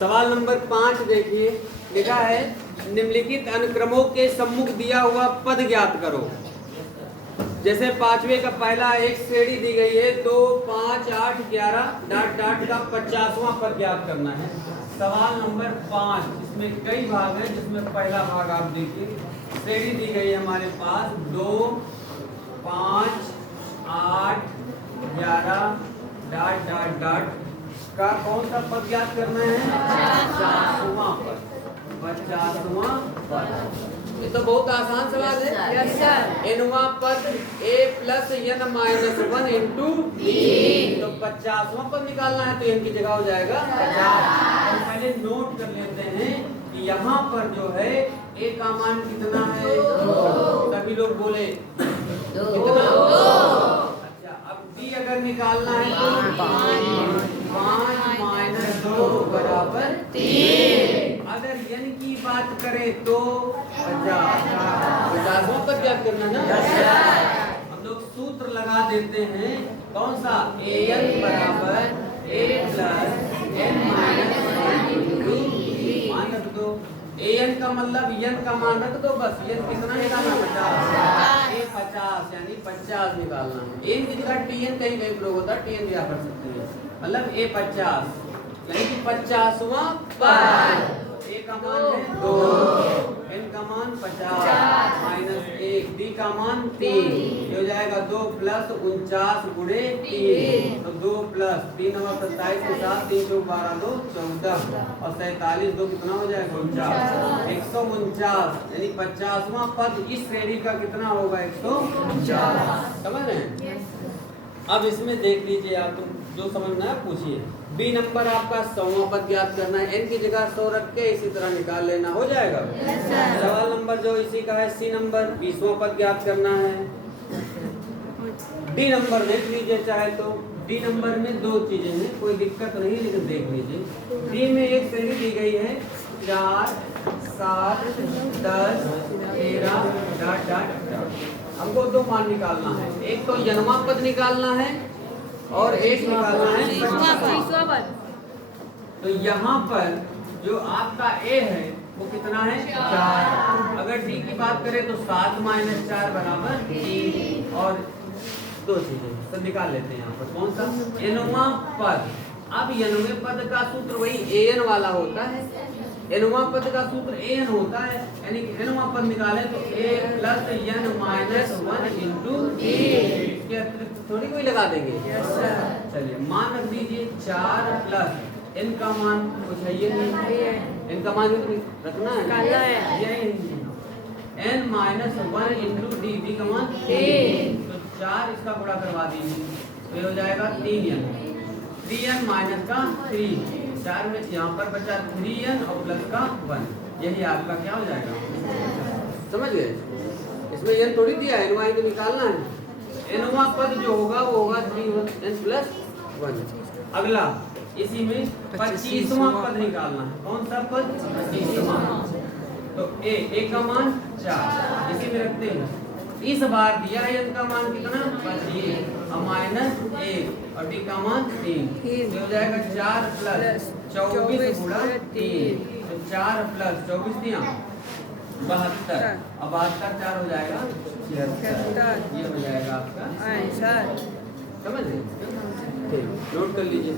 सवाल नंबर 5 देखिए, लिखा है निम्नलिखित अनुक्रमों के सम्मुख दिया हुआ पद ज्ञात करो। जैसे पांचवे का पहला एक श्रेणी दी गई है 2, 5, 8, 11 डॉट डॉट का 50वां पद ज्ञात करना है। सवाल नंबर 5, इसमें कई भाग है, जिसमें पहला भाग आप देखिए। श्रेणी दी गई है हमारे पास 2, 5, 8, 11 डॉट डॉट डॉट का कौन सा पद ज्ञात करना है? 50वां पद। 50वां पद। ये तो बहुत आसान सवाल है। Yes sir. एनवां पद a plus n minus 1 into तो 50वां पद निकालना है, तो n की जगह हो जाएगा 50। तो पहले नोट कर लेते हैं कि यहाँ पर जो है a का मान कितना है? 2। सभी लोग बोले कितना? 2। अच्छा, अब b अगर निकालना है तो 5 माइनस 2 बराबर 3। अगर n की बात करें तो 50वां पद ज्ञात करना है ना। हम लोग सूत्र लगा देते हैं, कौन सा? an बराबर a प्लस n माइनस 1 मान रख दो। an का मतलब n का मान रख दो, बस n कितना निकालना? 50। a 50 यानी 50 निकालना है। n की जगह tn कहीं कहीं प्रयोग होता है, tn भी आप कर सकते हैं। मतलब a 50 यानी कि 50वां पद। a का मान है 2, n का मान 50 माइनस 1, d का मान 3। ये हो जाएगा 2 प्लस 49 गुणे 3। तो 2 प्लस 3 नंबर 27 के साथ 3 2 12 2 14 और 47 2 कितना हो जाएगा? 49। 149 यानी 50वां पद इस श्रेणी का कितना होगा? 149। समझ रहे हैं? अब इसमें देख लीजिए, आप जो समझना है पूछिए। बी नंबर आपका 100वां पद ज्ञात करना है। n की जगह 100 रख के इसी तरह निकाल लेना, हो जाएगा। सवाल नंबर जो इसी का है सी नंबर 20वां पद ज्ञात करना है। डी नंबर देख लीजिए चाहे तो। डी नंबर में दो चीजें हैं, कोई दिक्कत नहीं, लेकिन देख लीजिए। डी में एक श्रेणी दी गई है 4, 7, 10, 13 डॉट डॉट डॉट। हमको दो मान निकालना है, एक तो n वां पद निकालना है और एक निकालना है 20वां पद। तो यहाँ पर जो आपका a है वो कितना है? 4। अगर d की बात करें तो 7 माइनस 4 बराबर 3। और दो चीजें सब निकाल लेते हैं यहाँ पर। कौन सा? n वां पद। अब n वें पद का सूत्र वही an वाला होता है। n वां पद का सूत्र an होता है, यानी कि n वां पद निकाले तो a plus n minus 1 into इसके अतिरिक्त थोड़ी कोई लगा देंगे। चलिए मान रख दीजिए 4 प्लस n का मान कुछ है ये नहीं, n का मान रखना है n माइनस 1 इंटू डी का मान 3। तो 4 इसका गुणा करवा दीजिए, तो ये हो जाएगा 3n। 3n माइनस का 3, 4 में यहाँ पर बचा 3n और प्लस का 1। यही आपका क्या हो जाएगा? समझ गए? इसमें n थोड़ी दिया है, n को निकालना है। n वां पद जो होगा वो होगा 3n प्लस 1। अगला इसी में 25वां पद निकालना है। कौन सा पद? 25वां। तो a का मान 4 इसी में रखते हैं। इस बार दिया है n का मान कितना? 25 और माइनस 1 और d का मान 3। ये हो जाएगा 4 प्लस 24 गुणा 3। तो 4 प्लस 24 दिया 72 और 72 4 हो जाएगा 76। ये हो जाएगा आपका आंसर। समझ रहे? ठीक, नोट कर लीजिए।